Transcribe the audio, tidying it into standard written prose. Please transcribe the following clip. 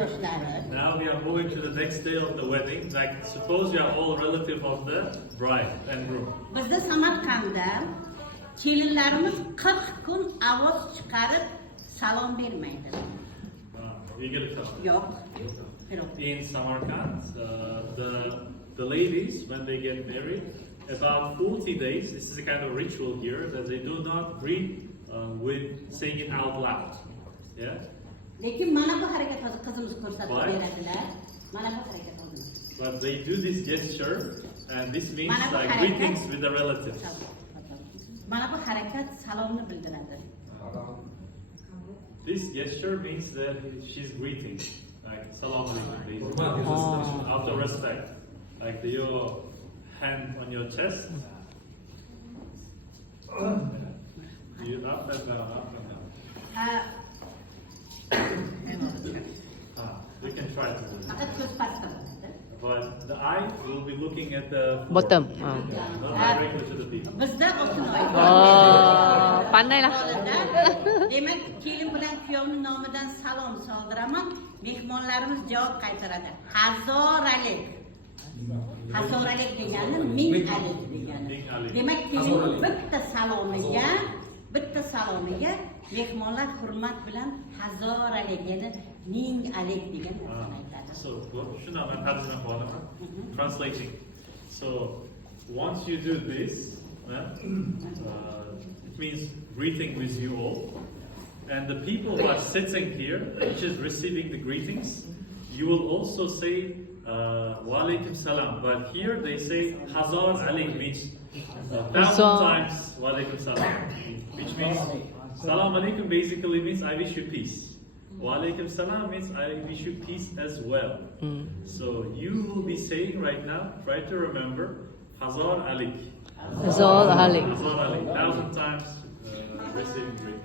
qarindoshlari. Now we are moving to the next day of the wedding. Like suppose you are all relative of the bride and groom. Bizda Samarqandda kelinlarimiz 40 kun ovoz chiqarib salom bermaydi. İlgili konu. Yo'q. Yo'q. In Samarkand, the ladies when they get married, about 40 days. This is a kind of ritual here that they do not greet with saying it out loud. Yeah. Lekin mana bu harakat hozir qizimiz ko'rsatib Why? beradilar. Mana bu harakat hozir. But they do this gesture, and this means Mana bu like harakat- greetings with the relatives. Mana bu harakat salomni bildiradi. This gesture means that she's greeting, like salam alaikum, basically. Out of respect, like your hand on your chest. You up and down, up and down. You can try to do it. Faqat ko'z pastda bo'ladi. But the eye will be looking at the floor. Bottom. Not directly to the people. Bizda oltin oy. Pandaylar. Demak, kelin bilan kuyovning nomidan salom soldiraman. Mehmonlarimiz javob qaytaradi. Hazoralik. Hazoralik degani ming alik degani. Ming alik. Demak, kelin bitta salomiga mehmonlar hurmat bilan hazoralik, ya'ni ming alik degan narsani aytadi. So, shuna men hadisni qo'llaman. Translating. So, once you do this, it means greeting with you all. And the people who are sitting here, which is receiving the greetings, you will also say wa alaikum salam. But here they say hazar alik, means 1,000 times wa alaikum salam, which means salam alaikum basically means I wish you peace. Wa alaikum salam means I wish you peace as well. So you will be saying right now, try to remember hazar alik. Hazar alik. Hazar alik, 1,000 times receiving greeting.